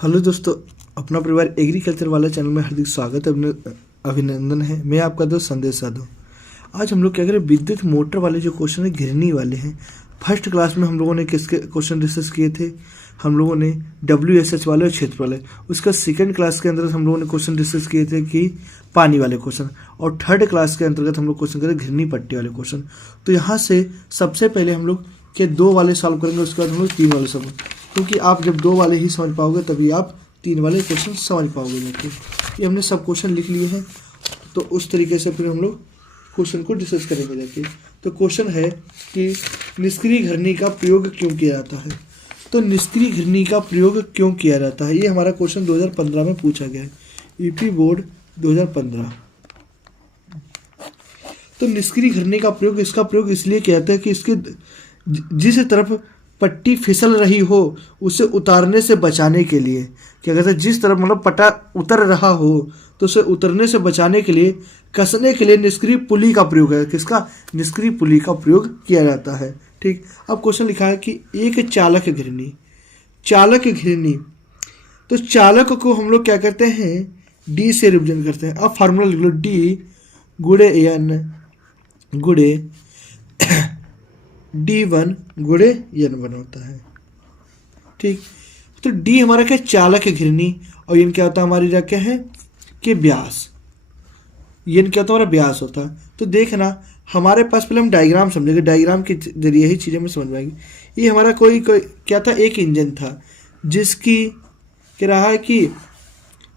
Hello दोस्तों, अपना परिवार एग्रीकल्चर वाला चैनल में हार्दिक स्वागत अभिनंदन है। मैं आपका दोस्त संदेश यादव। आज हम लोग क्या करें, विद्युत मोटर वाले जो क्वेश्चन है घिरनी वाले हैं। फर्स्ट क्लास में हम लोगों ने किसके क्वेश्चन डिस्कस किए थे? हम लोगों ने WSH वाले और क्षेत्र वाले। उसका सेकंड क्लास के अंदर हम लोगों ने क्वेश्चन डिस्कस किए थे कि पानी वाले क्वेश्चन, और थर्ड क्लास के अंतर्गत हम लोग क्वेश्चन करें घिरनी पट्टी वाले क्वेश्चन। तो यहाँ से सबसे पहले हम लोग के 2 वाले सॉल्व करेंगे, उसके बाद हम लोग 3 वाले सॉल्व, क्योंकि आप जब 2 वाले ही समझ पाओगे तभी आप 3 वाले क्वेश्चन समझ पाओगे। जाके ये हमने सब क्वेश्चन लिख लिए हैं, तो उस तरीके से फिर हम लोग क्वेश्चन को डिस्कस करेंगे जाके। तो क्वेश्चन है कि निष्क्रिय घिरनी का प्रयोग क्यों किया जाता है। तो निष्क्रिय घिरनी का प्रयोग क्यों किया जाता है, ये हमारा क्वेश्चन 2015 में पूछा गया है, यूपी बोर्ड 2015। तो निष्क्रिय घिरनी का प्रयोग, इसका प्रयोग इसलिए किया जाता है कि इसके जिस तरफ पट्टी फिसल रही हो उसे उतारने से बचाने के लिए, क्या कहते हैं, जिस तरफ मतलब पट्टा उतर रहा हो तो उसे उतरने से बचाने के लिए कसने के लिए निष्क्रिय पुली का प्रयोग है। किसका? निष्क्रिय पुली का प्रयोग किया जाता है। ठीक, अब क्वेश्चन लिखा है कि एक चालक घिरनी, चालक घिरनी, तो चालक को हम लोग क्या करते हैं, डी से रिप्रेजेंट करते हैं। अब फार्मूला लिख लो, डी गुणे एन गुणे D1 गुणे N1 होता है। ठीक, तो D हमारा क्या, चालक घिरनी, और N क्या होता है हमारी, क्या है कि व्यास। N क्या होता है हमारा, व्यास होता है। तो देखना हमारे पास, पहले हम डायग्राम समझेंगे, डायग्राम के जरिए ही चीज़ें में समझ में आएगी। ये हमारा कोई क्या था, एक इंजन था जिसकी कह रहा है कि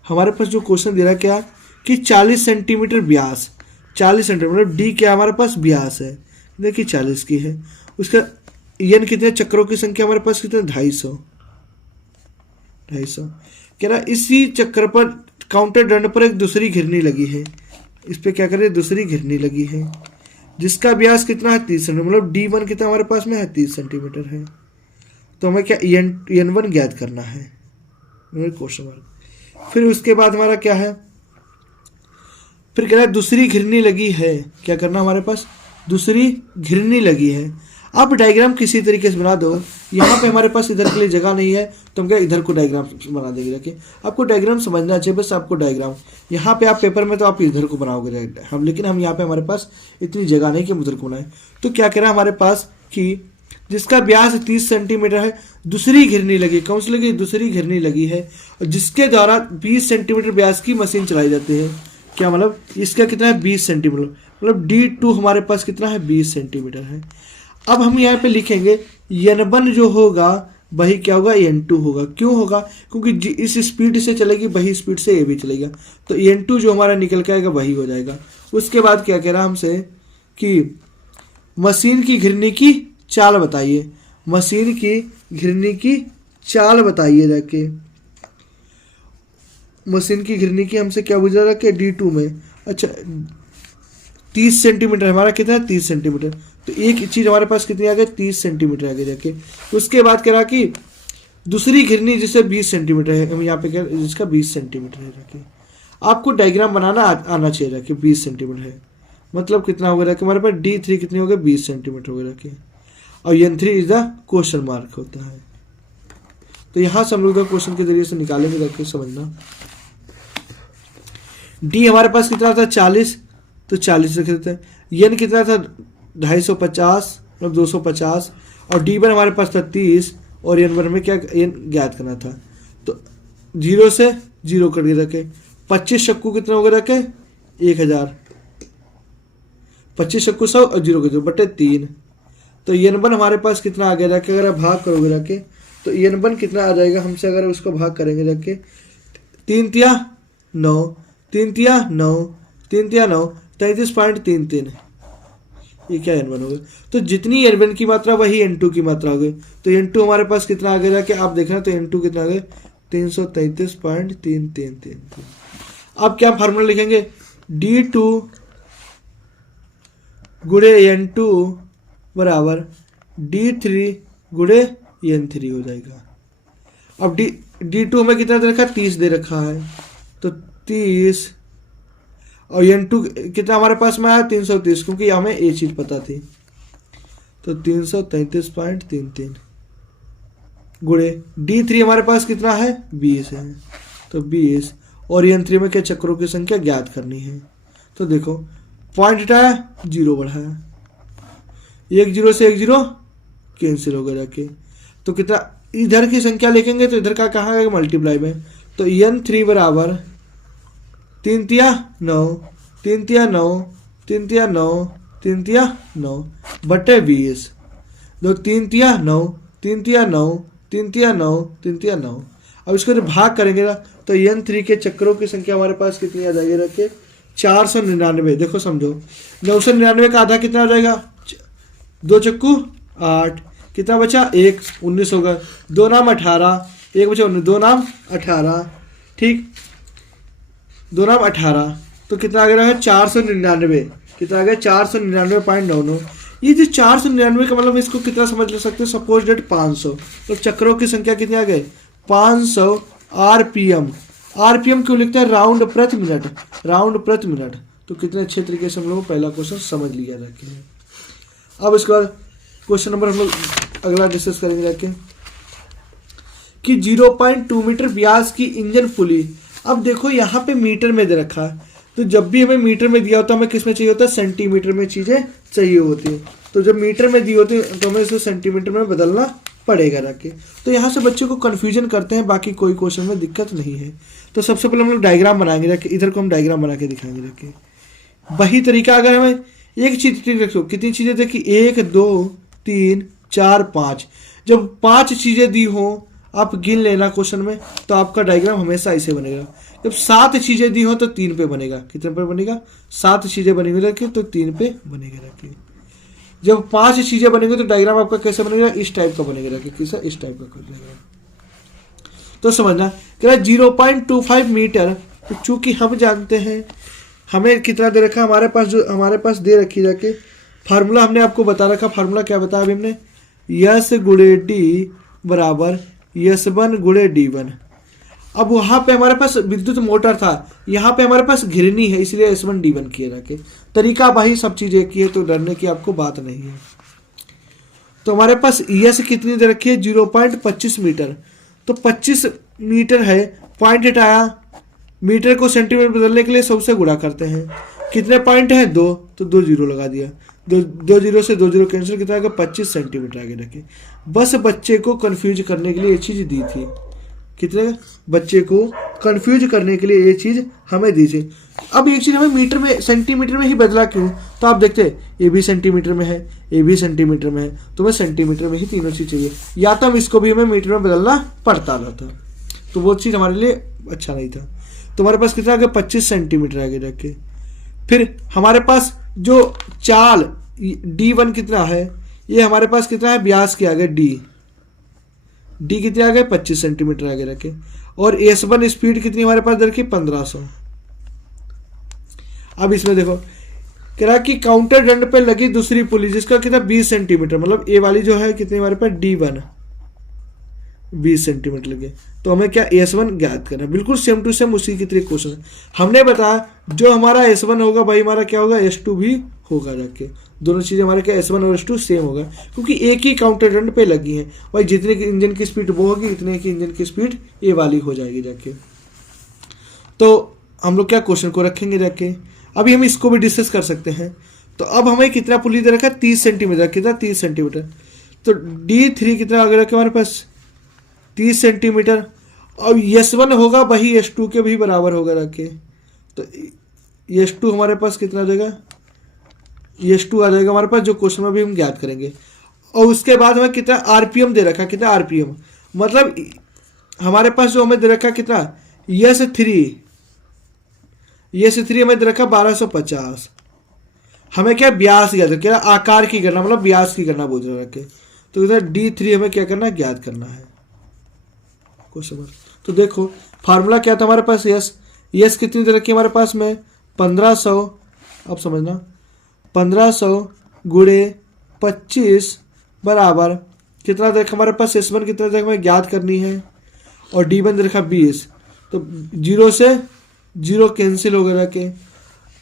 हमारे पास जो क्वेश्चन दे रहा है क्या कि 40 सेंटीमीटर व्यास, 40 सेंटीमीटर मतलब D क्या हमारे पास व्यास है, देखिए 40 की है। उसका N कितने चक्रों की संख्या हमारे पास कितने, 250 कह रहा। इसी चक्र पर काउंटर दंड पर एक दूसरी घिरनी लगी है, इस पे क्या करें, दूसरी घिरनी लगी है जिसका व्यास कितना है, 30 सेंटीमीटर, मतलब D1 कितना हमारे पास में है, 30 सेंटीमीटर है। तो हमें क्या N1 ज्ञात करना है, क्वेश्चन मार्क। फिर उसके बाद हमारा क्या है, फिर कह रहा है दूसरी घिरनी लगी है, क्या करना हमारे पास, दूसरी घिरनी लगी है। आप डायग्राम किसी तरीके से बना दो, यहाँ पे हमारे पास इधर के लिए जगह नहीं है तो हम क्या इधर को डायग्राम बना देंगे जाके। आपको डायग्राम समझना चाहिए, बस आपको डायग्राम, यहाँ पे आप पेपर में तो आप इधर को बनाओगे हम, लेकिन हम यहाँ पे हमारे पास इतनी जगह नहीं कि हम उधर को बनाए। तो क्या कह रहा है हमारे पास कि जिसका व्यास 30 सेंटीमीटर है, दूसरी घिरनी लगी, कौन सी लगी, दूसरी घिरनी लगी है, और जिसके द्वारा 20 सेंटीमीटर व्यास की मशीन चलाई जाती है। क्या मतलब, इसका कितना है, 20 सेंटीमीटर, मतलब D2 हमारे पास कितना है, 20 सेंटीमीटर है। अब हम यहाँ पे लिखेंगे N1 जो होगा वही क्या होगा, N2 होगा। क्यों होगा, क्योंकि इस स्पीड से चलेगी वही स्पीड से ये भी चलेगा, तो N2 जो हमारा निकल के आएगा वही हो जाएगा। उसके बाद क्या कह रहा हमसे कि मशीन की घिरनी की चाल बताइए, मशीन की घिरनी की चाल बताइए जाके। मशीन की घिरनी की हमसे क्या पूछ रहा है कि D2 में, अच्छा 30 सेंटीमीटर हमारा कितना है, 30 सेंटीमीटर, तो एक चीज़ हमारे पास कितनी आ गई, 30 सेंटीमीटर आगे जाके। उसके बाद कह रहा कि दूसरी घिरनी जिससे 20 सेंटीमीटर है, हम यहाँ पे क्या, जिसका 20 सेंटीमीटर है जाके। आपको डायग्राम बनाना आना चाहिए जाके, 20 सेंटीमीटर है मतलब कितना होगा जाके, हमारे पास D3 कितनी हो गई, 20 सेंटीमीटर होगा जाके, और N3 is the question mark होता है। तो यहाँ से हम लोग क्वेश्चन के जरिए से निकालेंगे जाके, समझना। D हमारे पास कितना था, 40, तो 40 रख देते हैं। N कितना था, 250 मतलब 250, और D1 हमारे पास था 30, और N1 में क्या N ज्ञात करना था, तो 0 से 0 कट के रखे। 25 शक्कू कितना होगा रखे, 1000, 25 शक्कू 100 और 0 के 0 बटे 3, तो N1 हमारे पास कितना आ गया रखे, अगर आप भाग करोगे रखे तो N1 कितना आ जाएगा हमसे, अगर उसको भाग करेंगे रखे, 3 तिया 9, 3 तिया 9, 3 तिया 9, 33.33, ये क्या N1 हो गया। तो जितनी N1 की मात्रा वही N2 की मात्रा हो गई, तो N2 हमारे पास कितना आ गया कि आप देख रहे हैं, तो N2 कितना आ गया, 333.333। अब क्या फार्मूला लिखेंगे, D2 गुणे N2 बराबर D3 गुणे N3 हो जाएगा। अब D2 हमें कितना दे रखा है, 30 दे रखा है, तो 30, और N2 कितना हमारे पास में आया, 330, क्योंकि हमें ये चीज़ पता थी, तो 333.33 गुणे D3 हमारे पास कितना है 20 है, तो 20 और N3 में क्या चक्रों की संख्या ज्ञात करनी है। तो देखो पॉइंट हटाया 0 बढ़ाया, 1 0 से 1 0 कैंसिल हो गया जाके, तो कितना इधर की संख्या लिखेंगे तो इधर का कहाँ है मल्टीप्लाई में, तो N3 बराबर 3 तिया 9 3 तिया 9 3 तिया 9 3 तिया 9 बटे 20, दो 3 तिया 9 3 तिया 9 3 तिया 9 3 तिया 9। अब इसको जब भाग करेंगे ना तो N3 के चक्रों की संख्या हमारे पास कितनी आ जाएगी रखे 499। देखो समझो 999 का आधा कितना हो जाएगा, 2 चक्कू 8, कितना बचा 1 19 होगा, 2 नाम 18, 1 बचा 19, 2 नाम 18, ठीक 2 नाम 18, तो कितना आ गया 499, कितना आ गया 499.99। ये जो 499 का मतलब इसको कितना समझ ले सकते हैं, सपोज डेट 500, तो चक्रों की संख्या कितनी आ गई 500 RPM। RPM क्यों लिखते हैं, राउंड प्रति मिनट, राउंड प्रति मिनट। तो कितने अच्छे तरीके से हम लोग पहला क्वेश्चन समझ लिया रखे हैं। अब इसके बाद क्वेश्चन नंबर हम लोग अगला डिस्कस करेंगे रखे कि 0.2 मीटर व्यास की इंजन पुली। अब देखो यहाँ पे मीटर में दे रखा है, तो जब भी हमें मीटर में दिया होता है हमें किस में चाहिए होता है, सेंटीमीटर में चीज़ें चाहिए होती है। तो जब मीटर में दी होती है तो हमें इसे सेंटीमीटर में बदलना पड़ेगा रखे। तो यहाँ से बच्चों को कन्फ्यूजन करते हैं, बाकी कोई क्वेश्चन में दिक्कत नहीं है। तो सबसे पहले हम लोग डायग्राम बनाएंगे रखे, इधर को हम डायग्राम बना के दिखाएंगे रखे। वही तरीका अगर हमें एक चीज रखो, कितनी चीज़ें देखिए 1 2 3 4 5, जब 5 चीज़ें दी हो आप गिन लेना क्वेश्चन में, तो आपका डायग्राम हमेशा ऐसे बनेगा। जब 7 चीज़ें दी हो तो 3 पे बनेगा, कितने पे बनेगा 7 चीज़ें बनी हुई रखिए तो 3 पे बनेगा रखिए। जब 5 चीज़ें बनेंगी तो डायग्राम आपका कैसे बनेगा, इस टाइप का बनेगा रखिए, किसा इस टाइप का कर देगा। तो समझना क्या 0.25 मीटर, तो चूंकि हम जानते हैं हमें कितना दे रखा हमारे पास, जो हमारे पास दे रखी जाके फार्मूला हमने आपको बता रखा। फार्मूला क्या बताया अभी हमने, यस गुणे डी बराबर S1 गुणे D1। अब वहाँ पे हमारे पास विद्युत मोटर था, यहाँ पे हमारे पास घिरनी है, इसलिए S1 D1 किए रखे। तरीका भाई सब चीज़ एक ही है, तो डरने की आपको बात नहीं है। तो हमारे पास यस कितनी दे रखी है 0.25 मीटर, तो 25 मीटर है, पॉइंट हटाया, मीटर को सेंटीमीटर बदलने के लिए सबसे गुणा करते हैं। कितने पॉइंट है 2, तो 2 जीरो लगा दिया, 2 जीरो से 2 जीरो कैंसिल, कितना आएगा 25 सेंटीमीटर आगे रखे। बस बच्चे को कंफ्यूज करने के लिए ये चीज़ दी थी, कितने बच्चे को कंफ्यूज करने के लिए ये चीज़ हमें दी थी। अब ये चीज़ हमें मीटर में सेंटीमीटर में ही बदला क्यों, तो आप देखते ये भी सेंटीमीटर में है, ये भी सेंटीमीटर में है, तो हमें सेंटीमीटर में ही तीनों चीज़ चाहिए, या तो हम इसको भी हमें मीटर में बदलना पड़ता रहता, तो वो चीज़ हमारे लिए अच्छा नहीं था। तो हमारे पास कितना आ गया 25 सेंटीमीटर आगे रखे। फिर हमारे पास जो चाल D1 कितना है, ये हमारे पास कितना है व्यास के आगे D कितने आ गए 25 सेंटीमीटर आगे रखे। और S1 स्पीड कितनी हमारे पास रखी 1500। अब इसमें देखो कह रहा कि काउंटर दंड पर लगी दूसरी पुली जिसका कितना 20 सेंटीमीटर, मतलब ए वाली जो है कितनी हमारे पास D1 20 सेंटीमीटर लगे, तो हमें क्या S1 ज्ञात करना है। बिल्कुल सेम टू सेम उसी की तरह क्वेश्चन हमने बताया, जो हमारा S1 होगा भाई हमारा क्या होगा S2 भी होगा रखे। दोनों चीज़ें हमारे क्या S1 और S2 सेम होगा, क्योंकि एक ही काउंटर दंड पे लगी है भाई, जितने की इंजन की स्पीड वो होगी इतने की इंजन की स्पीड ए वाली हो जाएगी जाके। तो हम लोग क्या क्वेश्चन को रखेंगे जाके, अभी हम इसको भी डिस्कस कर सकते हैं। तो अब हमें कितना पुली दे रखा है 30 सेंटीमीटर, कितना 30 सेंटीमीटर, तो D3 कितना आगे रखे हमारे पास 30 सेंटीमीटर, और S1 होगा वही S2 के भी बराबर होगा रखे, तो S2 हमारे पास कितना आ जाएगा, S2 आ जाएगा हमारे पास जो क्वेश्चन में भी हम ज्ञात करेंगे। और उसके बाद हमें कितना RPM दे रखा, कितना RPM, मतलब हमारे पास जो हमें दे रखा कितना S3 हमें दे रखा 1250। हमें क्या व्यास ज्ञात, क्या आकार की गणना, मतलब व्यास की गणना बोल रखे, तो इधर D3 हमें क्या करना है ज्ञात करना है क्वेश्चन। तो देखो फार्मूला क्या था हमारे पास, यस कितनी दे रखी है हमारे पास में 1500। अब समझना 1500 गुणे 25 बराबर कितना दे रखा हमारे पास S1 कितना दे रखा हमें ज्ञात करनी है, और D1 दे रखा 20, तो 0 से 0 कैंसिल हो गया रखे।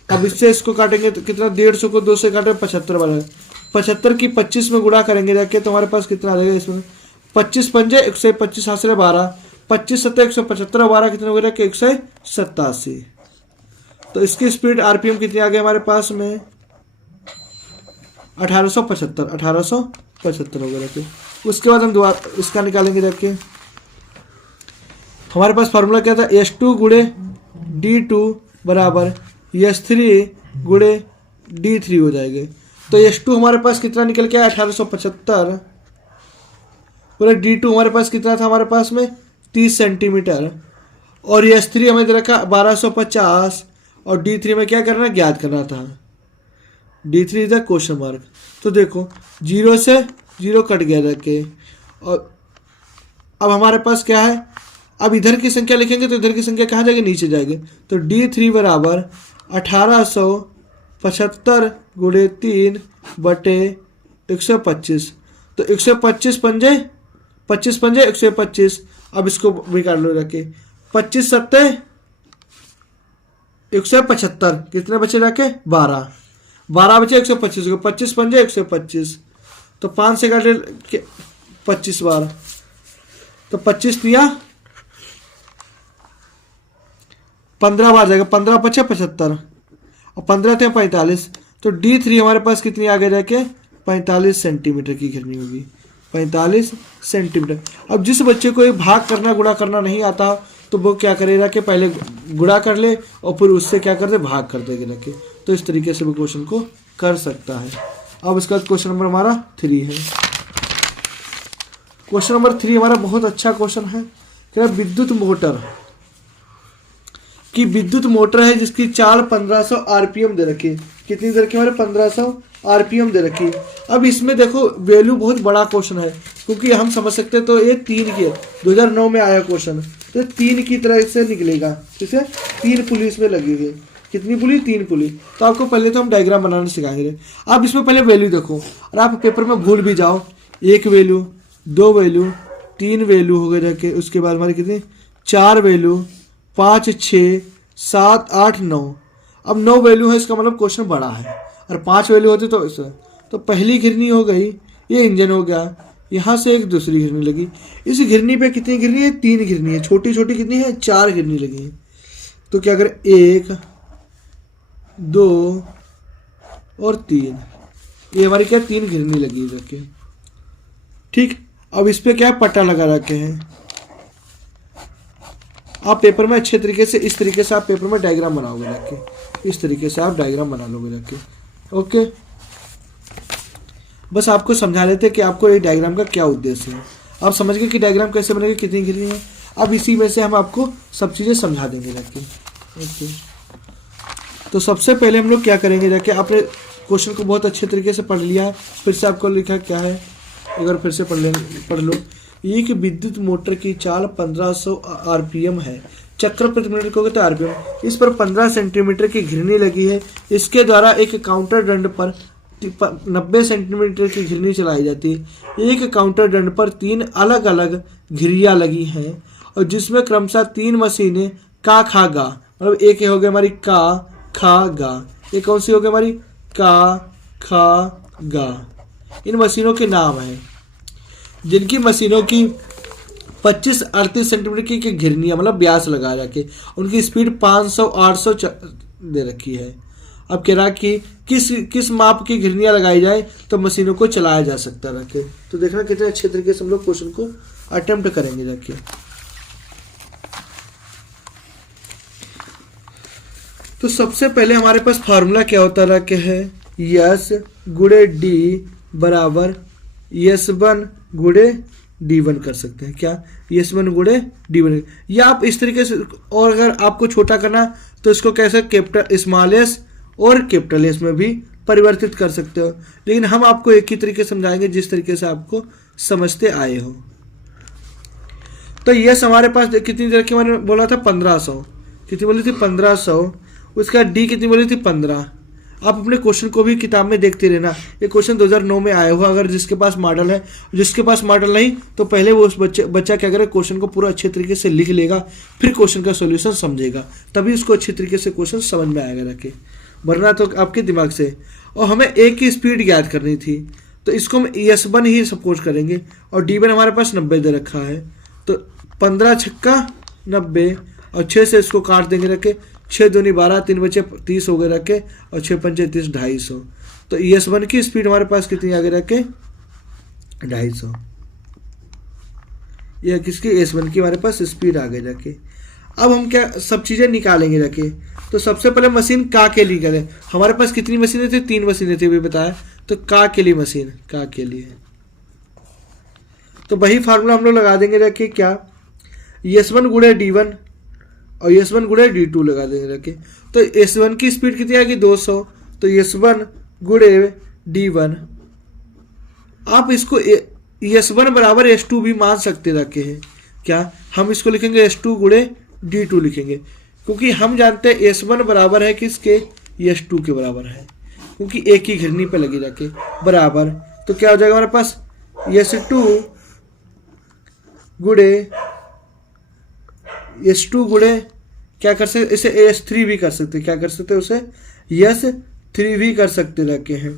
अब इससे इसको काटेंगे तो कितना 150 को 2 से काटे 75 बना, 75 की 25 में गुणा करेंगे जाके, तो हमारे पास कितना आ जाएगा इसमें 25 पंजे 125 हासिल है 12, 25 सत्ते 175, 12 कितने हो गए कि 187। तो इसकी स्पीड आरपीएम कितनी आ गई हमारे पास में 1875 हो गए रखे। उसके बाद हम दोबारा इसका निकालेंगे रखे। हमारे पास फार्मूला क्या था, S2 गुणे D2 बराबर S3 गुणे D3 हो जाएंगे। तो S2 हमारे पास कितना निकल के आया 1875, पूरा D2 हमारे पास कितना था, हमारे पास में 30 सेंटीमीटर, और S3 हमें दे रखा 1250, और D3 में क्या करना, ज्ञात करना था। D3 is the question mark. तो देखो 0 से 0 कट गया रखे, और अब हमारे पास क्या है, अब इधर की संख्या लिखेंगे तो इधर की संख्या कहाँ जाएगी, नीचे जाएगी। तो D3 बराबर 1875 गुणे 3 बटे 125। तो 125 पंजे 125। अब इसको भी काट लो रखे, 25 सत्ते 175, कितने बचे रखे 12 बचे 125, 25 पंजे 125। तो 5 से काटे 25 बार, तो 25 दिया 15 बार जाएगा, 15 पचे 75 और 15 थे 45। तो D3 हमारे पास कितनी आगे जाके 45 सेंटीमीटर की घिरनी होगी, 45 सेंटीमीटर। अब जिस बच्चे को ये भाग करना गुणा करना नहीं आता तो वो क्या करेगा कि पहले गुणा कर ले और फिर उससे क्या कर दे, भाग कर देगा रखे। तो इस तरीके से वो क्वेश्चन को कर सकता है। अब इसका क्वेश्चन नंबर हमारा 3 है। क्वेश्चन नंबर 3 हमारा बहुत अच्छा क्वेश्चन है। क्या विद्युत मोटर की विद्युत मोटर है जिसकी चाल 1500 आरपीएम दे रखी। कितनी दे रखी हमारे 1500 आरपीएम दे रखी। अब इसमें देखो वैल्यू बहुत बड़ा क्वेश्चन है क्योंकि हम समझ सकते हैं, तो ये 3 की है, 2009 में आया क्वेश्चन, तो 3 की तरह से निकलेगा। ठीक है, 3 पुली इसमें लगी हुई है। कितनी पुली, 3 पुली। तो आपको पहले तो हम डायग्राम बनाना सिखाएंगे। आप इसमें पहले वैल्यू देखो, और आप पेपर में भूल भी जाओ, 1 वैल्यू 2 वैल्यू 3 वैल्यू हो गए जाके, उसके बाद हमारी कितनी 4 वैल्यू 5 6 7 8 9। अब 9 वैल्यू है, इसका मतलब क्वेश्चन बड़ा है, और 5 वैल्यू होती तो इसे। तो पहली घिरनी हो गई, ये इंजन हो गया, यहाँ से एक दूसरी घिरनी लगी। इस घिरनी पे कितनी घिरनी है, 3 घिरनी है। छोटी छोटी कितनी है, 4 घिरनी लगी है। तो क्या करें, 1 2 और 3, ये हमारी क्या 3 घिरनी लगी रखे। ठीक, अब इस पे क्या पट्टा लगा रखे हैं। आप पेपर में अच्छे तरीके से, इस तरीके से आप पेपर में डायग्राम बनाओगे रखे, इस तरीके से आप डायग्राम बना लोगे रखे। ओके, बस आपको समझा लेते कि आपको ये डायग्राम का क्या उद्देश्य है। आप समझ गए कि डायग्राम कैसे बनेगा, कितनी घिरनी है। अब इसी में से हम आपको सब चीज़ें समझा देंगे रखे। ओके, तो सबसे पहले हम लोग क्या करेंगे, जाके आपने क्वेश्चन को बहुत अच्छे तरीके से पढ़ लिया है, फिर से आपको लिखा क्या है, अगर फिर से पढ़ लो। एक विद्युत मोटर की चाल 1500 आरपीएम है, चक्र प्रति मिनट को कहते हैं आरपीएम। इस पर 15 सेंटीमीटर की घिरनी लगी है। इसके द्वारा एक काउंटर दंड पर 90 सेंटीमीटर की घिरनी चलाई जाती है। एक काउंटर दंड पर 3 अलग अलग घिरियाँ लगी हैं और जिसमें क्रमशः 3 मशीनें का खा गा, मतलब एक हो गई हमारी का खा गा, एक कौन सी हो गई हमारी का खा गा। इन मशीनों के नाम हैं, जिनकी मशीनों की 25-38 सेंटीमीटर की घिरनियाँ, मतलब व्यास लगा रखे, उनकी स्पीड 500-800 दे रखी है। अब कह रहा कि किस माप की घिरनियाँ लगाई जाए तो मशीनों को चलाया जा सकता रखे। तो देखना कितने अच्छे तरीके से हम लोग क्वेश्चन को अटेम्प्ट करेंगे रखे। तो सबसे पहले हमारे पास फार्मूला क्या होता रखे है, यस गुणे डी बराबर S1 गुणे D1 कर सकते हैं। क्या, S1 गुणे D1, या आप इस तरीके से, और अगर आपको छोटा करना तो इसको कैसे कैपिटल स्मॉल एस और कैपिटल एस में भी परिवर्तित कर सकते हो, लेकिन हम आपको एक ही तरीके समझाएंगे जिस तरीके से आपको समझते आए हो। तो यस हमारे पास कितनी देर की मैंने बोला था 1500, कितनी बोली थी 1500। उसका डी कितनी बोली थी 15। आप अपने क्वेश्चन को भी किताब में देखते रहना, ये क्वेश्चन 2009 में आया हुआ। अगर जिसके पास मॉडल है, जिसके पास मॉडल नहीं तो पहले वो उस बच्चा क्या करे, क्वेश्चन को पूरा अच्छे तरीके से लिख लेगा, फिर क्वेश्चन का सॉल्यूशन समझेगा, तभी उसको अच्छे तरीके से क्वेश्चन समझ में आएगा रखे, वरना तो आपके दिमाग से। और हमें एक की स्पीड ज्ञात करनी थी, तो इसको हम S1 ही सपोज करेंगे और D1 हमारे पास 90 दे रखा है। तो 15 छक्का 90 और 6 से इसको काट देंगे रखे, 6 दूनी 12, 3 बचे 30 हो गए रखे और 6 पंचे 30, 250। तो S1 की स्पीड हमारे पास कितनी आगे रखे 250। यह किसकी S1 की हमारे पास स्पीड आगे रखे। अब हम क्या सब चीज़ें निकालेंगे रखे। तो सबसे पहले मशीन का के लिए करें। हमारे पास कितनी मशीनें थी 3 मशीनें थी अभी बताया। तो का के लिए मशीन का के लिए, तो वही फार्मूला हम लोग लगा देंगे रखे क्या S1 गुणे D1 और S1 गुणे D2 लगा देंगे रखे। तो S1 की स्पीड कितनी आएगी 200। तो S1 गुणे D1, आप इसको S1 बराबर S2 भी मान सकते रखे हैं क्या। हम इसको लिखेंगे S2 गुणे D2 लिखेंगे, क्योंकि हम जानते हैं S1 बराबर है किसके S2 के बराबर है, क्योंकि एक ही घिरनी पे लगी रखे बराबर। तो क्या हो जाएगा हमारे पास S2 गुणे क्या कर सकते, इसे S3 भी कर सकते, क्या कर सकते उसे S3 भी कर सकते रखे हैं।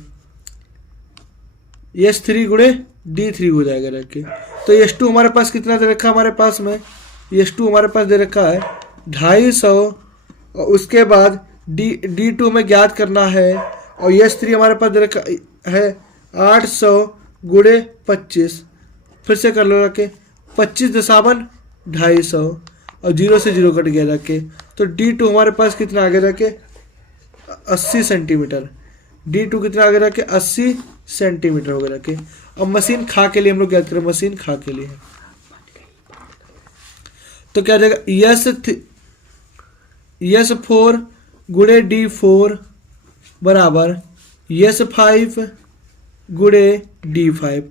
S3 गुणे D3 हो जाएगा रखे। तो S2 हमारे पास कितना दे रखा हमारे पास में, S2 हमारे पास दे रखा है 250 और उसके बाद D2 में ज्ञात करना है और S3 हमारे पास दे रखा है 800 गुणे 25। फिर से कर लो रखे 25 दशावन 250 और 0 से 0 कट गया रखे। तो D2 हमारे पास कितना आगे रखे 80 सेंटीमीटर। D2 कितना आगे रखे 80 सेंटीमीटर हो गया रखे। अब मशीन खा के लिए हम लोग ज्ञात करें, मशीन खा के लिए तो क्या हो जाएगा S4 गुणे D4 बराबर S5 गुणे D5।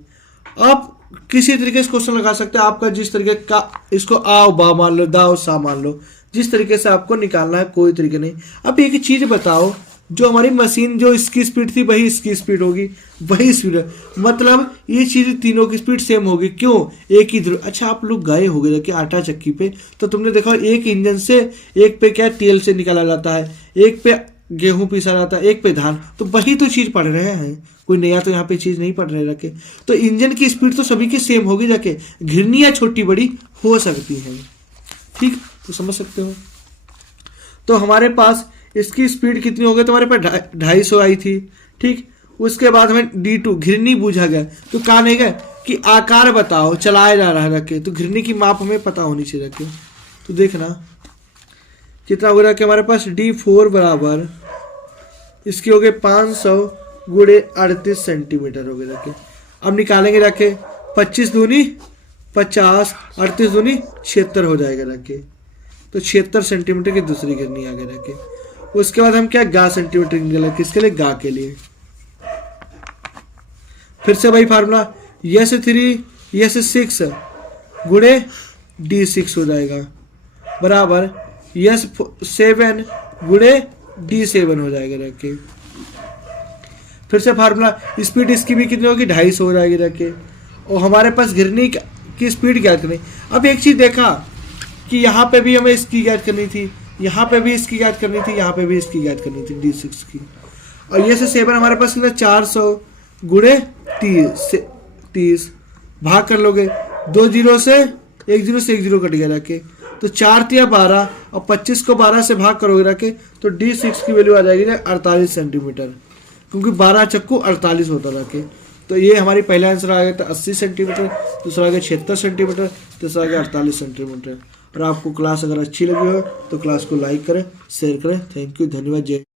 आप किसी तरीके से क्वेश्चन लगा सकते हैं, आपका जिस तरीके का इसको आ बा मान लो, दा सा मान लो, जिस तरीके से आपको निकालना है कोई तरीके नहीं। अब एक चीज बताओ, जो हमारी मशीन जो इसकी स्पीड थी वही इसकी स्पीड होगी, वही स्पीड है, मतलब ये चीज तीनों की स्पीड सेम होगी। क्यों, एक ही ध्रुव। अच्छा आप लोग गए हो गए कि आटा चक्की पे, तो तुमने देखा एक इंजन से एक पे क्या तेल से निकाला जाता है, एक पे गेहूं पीसा जाता है, एक पे धान। तो वही तो चीज पढ़ रहे हैं, कोई नया तो यहाँ पे चीज नहीं पढ़ रहे रखे। तो इंजन की स्पीड तो सभी की सेम होगी जाके, घिरनियाँ छोटी बड़ी हो सकती हैं, ठीक, तो समझ सकते हो। तो हमारे पास इसकी स्पीड कितनी हो गई, तो हमारे पास 250 आई थी, ठीक। उसके बाद हमें D2 घिरनी पूछा गया, तो कहा नहीं गया कि आकार बताओ, चलाया जा रहा है रखे, तो घिरनी की माप हमें पता होनी चाहिए रखे। तो देखना कितना हो गया कि हमारे पास D4 बराबर इसकी हो गए 500 गुणे 38 सेंटीमीटर हो गए रखे। अब निकालेंगे रखे 25 दूनी 50, 38 दूनी 76 हो जाएगा रखे। तो 76 सेंटीमीटर की दूसरी घिरनी आगे रखे। उसके बाद हम क्या गा सेंटीमीटर निकाले, किसके लिए, गा के लिए। फिर से वही फार्मूला S3 S6 गुणे D6 हो जाएगा बराबर S7 गुणे D7 हो जाएगा रखे। फिर से फार्मूला स्पीड इसकी भी कितनी होगी 250 हो जाएगी रखे। और हमारे पास घिरनी की स्पीड ज्ञात करनी। अब एक चीज देखा कि यहाँ पे भी हमें इसकी ज्ञात करनी थी, यहाँ पे भी इसकी ज्ञात करनी थी, यहाँ पे भी इसकी ज्ञात करनी थी D6 की। और ये से 7 हमारे पास कितना 400 गुणे 30 भाग कर लोगे, 2 0 से 1 0 से 1 0 कट गया रखे। तो 4 तिया 12 और 25 को 12 से भाग करोगे रखे, तो D6 की वैल्यू आ जाएगी 48 सेंटीमीटर, क्योंकि 12 चक्कू 48 होता रखे। तो ये हमारी पहला आंसर आ गया था 80 सेंटीमीटर, दूसरा आ गया 76 सेंटीमीटर, तीसरा आ गया 48 सेंटीमीटर। और आपको क्लास अगर अच्छी लगी हो तो क्लास को लाइक करें, शेयर करें। थैंक यू, धन्यवाद, जय।